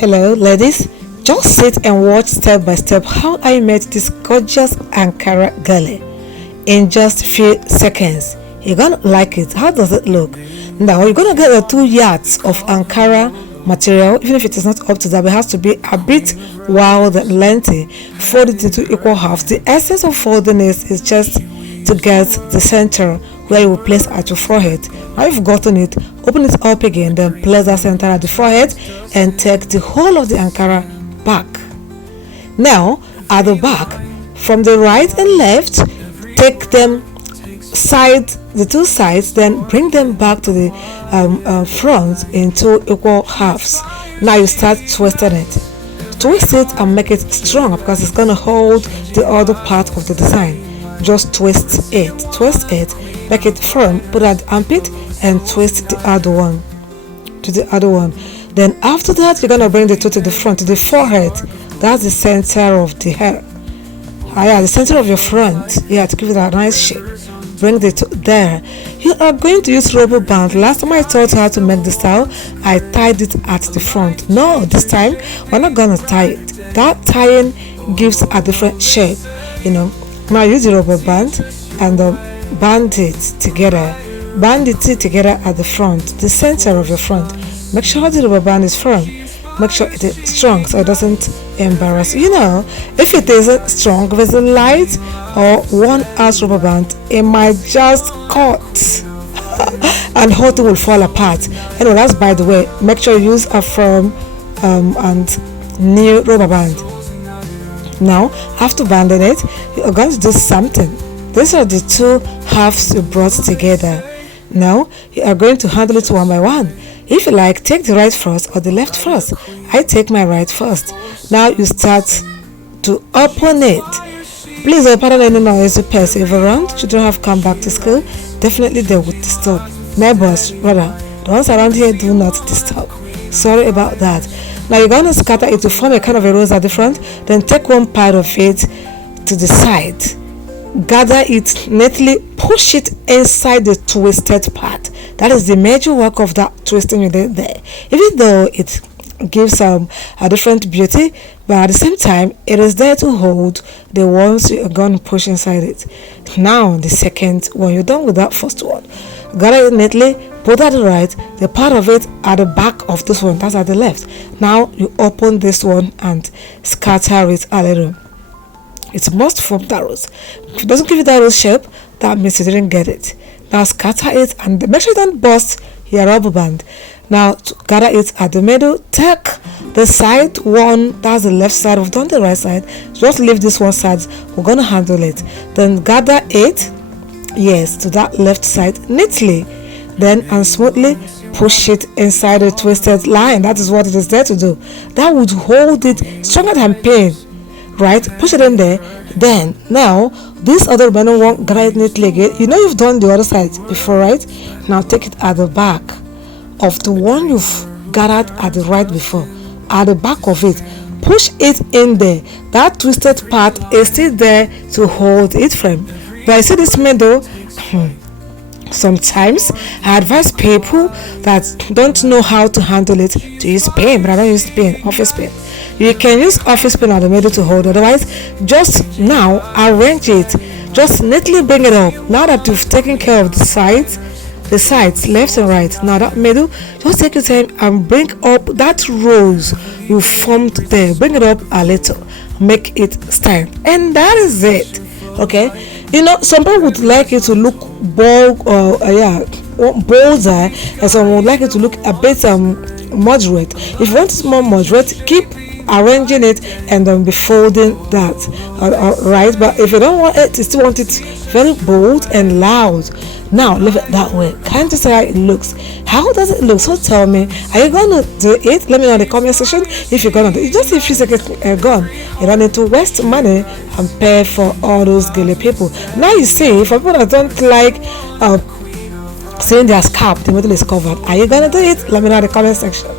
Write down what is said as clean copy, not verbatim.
Hello ladies, just sit and watch step by step how I made this gorgeous Ankara Gele in just few seconds. You're gonna like it. How does it look? Now you're gonna get 2 yards of Ankara material, even if it is not up to that, but it has to be a bit wild and lengthy. Fold it into equal halves. The essence of folding is just to get the center where you will place at your forehead. Now you've gotten it, open it up again, then place that center at the forehead and take the whole of the Ankara back. Now at the back, from the right and left, take them the 2 sides, then bring them back to the front into equal halves. Now you start twisting it. Twist it and make it strong because it's going to hold the other part of the design. Just twist it, make it firm, put it at the armpit and twist the other one to the other one. Then after that, you're going to bring the 2 to the front, to the forehead. That's the center of the hair. The center of your front. To give it a nice shape. Bring the 2 there. You are going to use rubber band. Last time I taught you how to make the style, I tied it at the front. No, this time we're not going to tie it. That tying gives a different shape, Now use the rubber band and band it together. Band it together at the front, the center of your front. Make sure the rubber band is firm. Make sure it is strong so it doesn't embarrass you. If it isn't strong, if it's a light or 1 ounce rubber band, it might just cut and whole thing will fall apart. Anyway, that's by the way. Make sure you use a firm and new rubber band. Now, after banding it, you're going to do something. These are the 2 halves you brought together. Now, you are going to handle it one by one. If you like, take the right first or the left first. I take my right first. Now, you start to open it. Please, pardon any noisy person. If around children have come back to school, definitely they would disturb. Neighbors, rather, the ones around here do not disturb. Sorry about that. Now you're going to scatter it to form a kind of a rose at the front, then take one part of it to the side. Gather it neatly, push it inside the twisted part. That is the major work of that twisting you did there. Even though it gives a different beauty, but at the same time, it is there to hold the ones you are going to push inside it. Now the second one, you're done with that first one. Gather it neatly, put at the right, the part of it at the back of this one, that's at the left. Now you open this one and scatter it a little. It must form that rose. If it doesn't give you that rose shape, that means you didn't get it. Now scatter it and make sure you don't burst your rubber band. Now to gather it at the middle, take the side one, that's the left side, we've done the right side. Just leave this one side, we're going to handle it. Then gather it, to that left side neatly. Then and smoothly push it inside the twisted line. That is what it is there to do. That would hold it stronger than pain. Right? Push it in there. Then now this other button won't gather it neatly again. You've done the other side before, right? Now take it at the back of the one you've gathered at the right before. At the back of it. Push it in there. That twisted part is still there to hold it firm. But I see this middle. Sometimes I advise people that don't know how to handle it to use pen, but I don't use pen, office pen. You can use office pen at the middle to hold. Otherwise, just now arrange it. Just neatly bring it up. Now that you've taken care of the sides left and right. Now that middle, just take your time and bring up that rose you formed there. Bring it up a little. Make it stand. And that is it. Okay? Some people would like it to look bold or bolder, and some would like it to look a bit moderate. If you want it more moderate, keep arranging it and then be folding that. Right? But if you don't want it, you still want it very bold and loud. Now leave it that way. Can't you see how it looks? How does it look? So tell me, are you gonna do it? Let me know in the comment section if you're gonna do it. Just a few seconds gone. You don't need to waste money and pay for all those Gele people. Now you see, for people that don't like seeing their scalp, the middle is covered. Are you gonna do it? Let me know in the comment section.